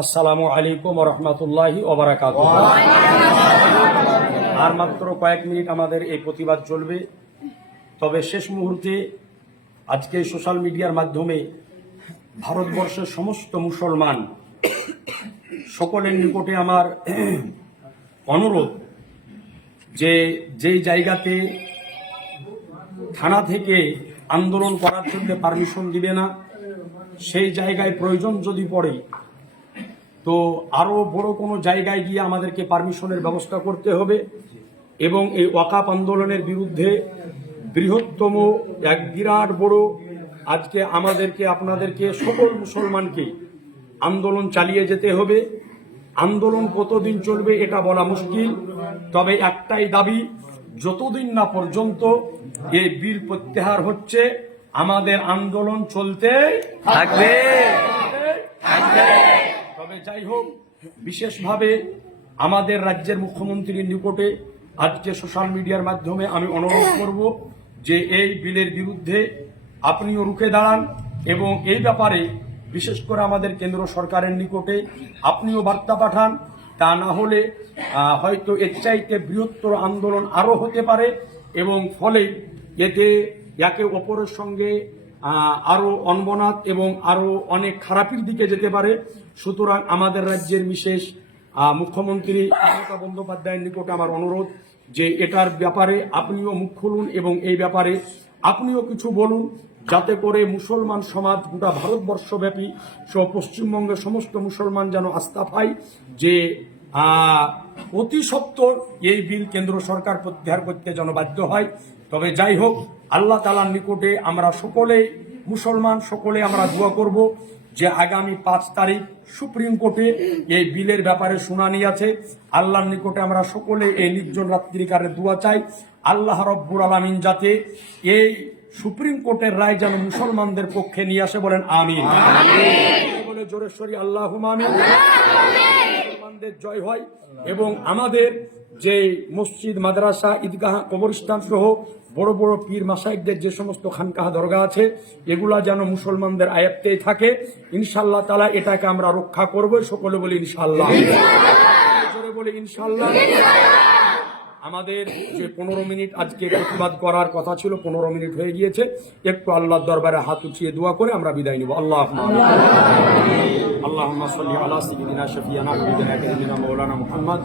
আসসালামু আলাইকুম ওয়া রাহমাতুল্লাহি ওয়া বারাকাতুহু। আর মাত্র কয়েক মিনিট আমাদের এই প্রতিবাদ চলবে। তবে শেষ মুহূর্তে আজকে সোশ্যাল মিডিয়ার মাধ্যমে ভারতবর্ষের সমস্ত মুসলমান সকলের নিকটে আমার অনুরোধ যে যেই জায়গাতে থানা থেকে আন্দোলন করার জন্য পারমিশন দিবে না, সেই জায়গায় প্রয়োজন যদি পড়ে তো আরো বড় কোনো জায়গায় গিয়ে আমাদেরকে পারমিশনের ব্যবস্থা করতে হবে এবং এই ওয়াকাফ আন্দোলনের বিরুদ্ধে বৃহত্তম এক বিরাট বড় আজকে আমাদেরকে আপনাদেরকে সকল মুসলমানকে আন্দোলন চালিয়ে যেতে হবে। আন্দোলন কতদিন চলবে এটা বলা মুশকিল, তবে একটাই দাবি, যতদিন না পর্যন্ত এই বিল প্রত্যাহার হচ্ছে আমাদের আন্দোলন চলতে থাকবে। তবে যাই হোক, বিশেষভাবে আমাদের রাজ্যের মুখ্যমন্ত্রীর নিকটে আজকে সোশ্যাল মিডিয়ার মাধ্যমে আমি অনুরোধ করব যে এই বিলের বিরুদ্ধে আপনিও রুখে দাঁড়ান এবং এই ব্যাপারে বিশেষ করে আমাদের কেন্দ্র সরকারের নিকটে আপনিও বার্তা পাঠান। তা না হলে হয়তো এর চাইতে বৃহত্তর আন্দোলন আরো হতে পারে এবং ফলে এতে একে অপরের সঙ্গে আরো অনবনাত এবং আরো অনেক খারাপের দিকে যেতে পারে। সুতরাং আমাদের রাজ্যের বিশেষ মুখ্যমন্ত্রী মমতা বন্দ্যোপাধ্যায়ের নিকটে আমার অনুরোধ যে এটার ব্যাপারে আপনিও মুখ খুলুন এবং এই ব্যাপারে আপনিও কিছু বলুন, যাতে করে মুসলমান সমাজ গোটা ভারতবর্ষব্যাপী সহ পশ্চিমবঙ্গের সমস্ত মুসলমান যেন আস্থা পায় যে অতি সত্বর এই বিল কেন্দ্র সরকার প্রত্যাহার করতে যেন বাধ্য হয়। তবে যাই হোক, আল্লাহ তাআলার নিকটে আমরা সকলে মুসলমান সকলে আমরা দোয়া করব যে আগামী 5 তারিখ সুপ্রিম কোর্টে এই বিলের ব্যাপারে শুনানি আছে। আল্লাহর নিকটে আমরা সকলে এই নির্জন রাত্রিকারে দোয়া চাই, আল্লাহ রব্বুল আলামিন যাতে এই সুপ্রিম কোর্টের রায় যেন মুসলমানদের পক্ষে নিয়ে আসে। বলেন আমিন। বলে জোরেশ্বরী আল্লাহুম্মা আমিন। মুসলমানদের জয় হয় এবং আমাদের যে মসজিদ, মাদ্রাসা, ঈদগাহ, কবরস্থান সহ বড় বড় পীর মাসায়েখদের যে সমস্ত খানকাহ দরগা আছে এগুলা যেন মুসলমানদের আয়ত্তেই থাকে। ইনশাআল্লাহ তাআলা এটাকে আমরা রক্ষা করব। সকলে বলি ইনশাআল্লাহ। জোরে বলি ইনশাআল্লাহ। আমাদের যে 15 মিনিট আজকে প্রতিবাদ করার কথা ছিল 15 মিনিট হয়ে গিয়েছে। একটু আল্লাহর দরবারে হাত উঠিয়ে দোয়া করে আমরা বিদায় নিব। আল্লাহুম্মা সাল্লি আলা সাইয়্যিদিনা শাফিয়ানা হাবিবিনা কারীমিনা মাওলানা মুহাম্মদ।